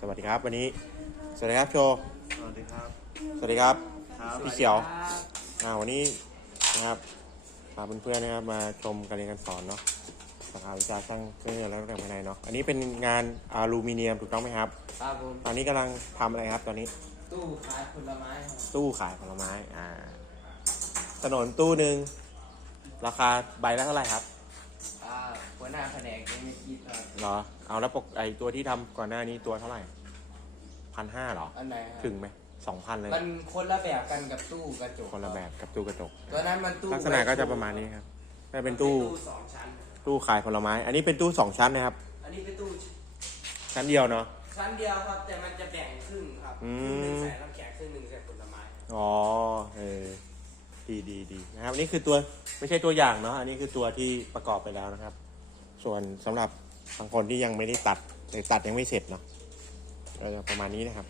สวัสดีครับ วันนี้ สวัสดีครับโชว์สวัสดีครับ สวัสดีครับ ครับพี่เขียวอ่าวันนี้นะครับพาเพื่อนๆนะครับมาชมการเรียนการสอนเนาะสาขาวิชาช่างเครื่องยนต์และเครื่องภายในเนาะ อันนี้เป็นงานอลูมิเนียมถูกต้องไหมครับ ครับผมตอนนี้กำลังทำอะไรครับตอนนี้ ตู้ขายผลไม้ครับตู้ขายผลไม้ อ่า ถนนตู้หนึ่งราคาใบละเท่าไหร่ครับ เหรอ เอาแล้วปกไอตัวที่ทำก่อนหน้านี้ตัวเท่าไหร่พันห้าหรอ อันไหนครับถึงไหมสองพันเลยมันคนละแบบกันกับตู้กระจกคนละแบบกับตู้กระจก ตัวนั้นมันตู้ลักษณะก็จะประมาณนี้ครับแต่เป็นตู้สองชั้นตู้ขายผลไม้ อันนี้เป็นตู้สองชั้นนะครับ อันนี้เป็นตู้ชั้นเดียวเนาะ ชั้นเดียวครับ แต่มันจะแบ่งครึ่งครับอืครึ่งหมนึ่งใส่น้ำแข็งครึ่งหนึ่งใส่ผลไม้อ๋อ เออ ดีดีดีนะครับ อันนี่คือตัวไม่ใช่ตัวอย่างเนาะ อันนี้คือตัวที่ประกอบไปแล้วนะครับ ส่วนสำหรับ บางคนที่ยังไม่ได้ตัดหรือตัดยังไม่เสร็จเนาะก็จะประมาณนี้นะครับ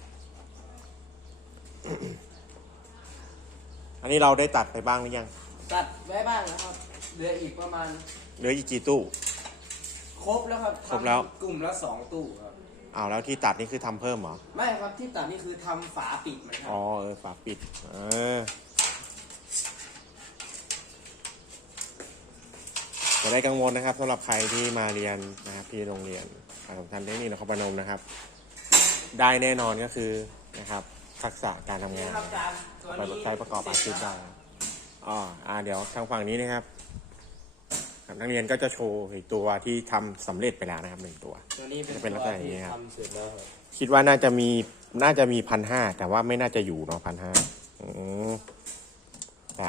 อันนี้เราได้ตัดไปบ้างหรือยัง ตัดไว้บ้างแล้วครับ เหลืออีกประมาณ เหลืออีกกี่ตู้ ครบแล้วครับครบแล้ว ทำกลุ่มละสองตู้ครับ อ้าวแล้วที่ตัดนี่คือทำเพิ่มเหรอ ไม่ครับที่ตัดนี่คือทำฝาปิดมันครัอ๋อเออฝาปิด เออ จะได้กังวลนะครับสำหรับใครที่มาเรียนนะครับที่โรงเรียนการสำคัญเทคนิคนครพนมนะครับ ได้แน่นอนก็คือนะครับทักษะการทำนี่งานครับอาจารย์ตัวไปนี้ใช้ประกอบอาชีพได้อ๋ออ่าเดี๋ยวทางฝั่งนี้นะครับครับนักเรียนก็จะโชว์ไอ้ตัวที่ทำสำเร็จไปแล้วนะครับหนึ่งตัวตัวนี้เป็นจะเป็นลักษณะอย่างนี้นี้ครับทำเสร็จแล้วครับคิดว่าน่าจะมีน่าจะมีพันห้าแต่ว่าไม่น่าจะอยู่เนาะพันห้าแต่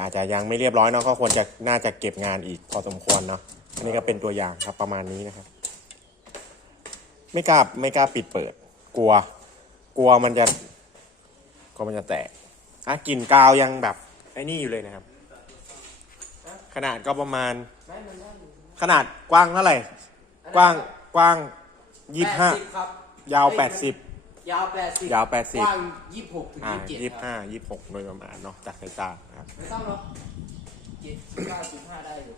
อาจจะยังไม่เรียบร้อยเนาะก็ควรจะน่าจะเก็บงานอีกพอสมควรเนาะอันนี้ก็เป็นตัวอย่างครับประมาณนี้นะครับ ไม่กล้าไม่กล้าปิดเปิด กลัว กลัวมันจะกลัวมันจะแตกอะกลิ่นกาวยังแบบไอ้นี่อยู่เลยนะครับ ขนาดก็ประมาณไม่มันได้อยู่ขนาดกว้างเท่าไหร่กว้างกว้างยี่ห้า80ครับ ยาวเอ้แปดสิบ ยาวแปดสิบยาวแปดสิบกว้างยี่สิบหกถึงอ่ายี่สิบเจ็ดยี่ห้ายี่หกโดยประมาณเนาะจากสายตานะครับไม่ต้องหรอกเจ็ดสิบเก้าสิบห้าได้อยู่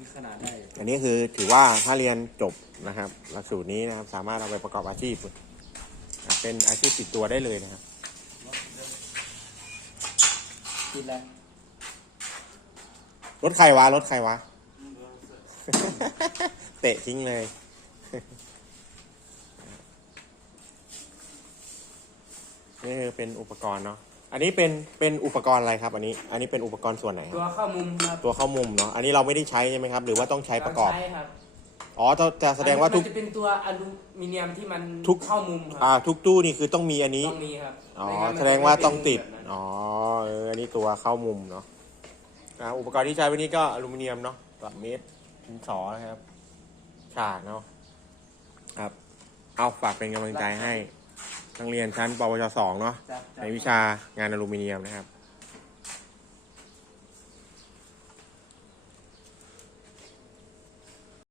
มีขนาดได้อยู่อันนี้คือถือว่าถ้าเรียนจบนะครับ หลักสูตรนี้นะครับ สามารถเอาไปประกอบอาชีพนะเป็นอาชีพติดตัวได้เลยนะครับ กินแล้ว รถใครวะ รถใครวะ เตะทิ้งเลย นี่คือเป็นอุปกรณ์เนาะ อันนี้เป็นเป็นอุปกรณ์อะไรครับ อันนี้ อันนี้เป็นอุปกรณ์ส่วนไหนคตัรับวเข้ามุมครับตัวเข้ามุมเนาะ อันนี้เราไม่ได้ใช้ใช่ไหมครับ หรือว่าต้องใช้ประกอบ ใช้ครับอ๋อแต่แต่แสดงว่าทุก มันจะเป็นตัวอลูมิเนียมที่มันทุก เข้ามุมคอ่ารับทุกตู้นี่คือต้องมีอันนี้ ต้องมีครับอ๋อ ไม่งั้นมันแสดงว่าต้องติด จะไม่เป็นแบบนั้นอ๋อเอออันนี้ตัวเข้ามุมเนาะอ่าอุปกรณ์ที่ใช้วันนี้ก็อลูมิเนียมเนาะกับเมตรดินสอนะครับฉากเนาะ ครับ เอาฝากเป็นกำลังใจให้ นักเรียนชั้นปวชสองเนาะจะจะในวิชางานอลูมิเนียมนะครับ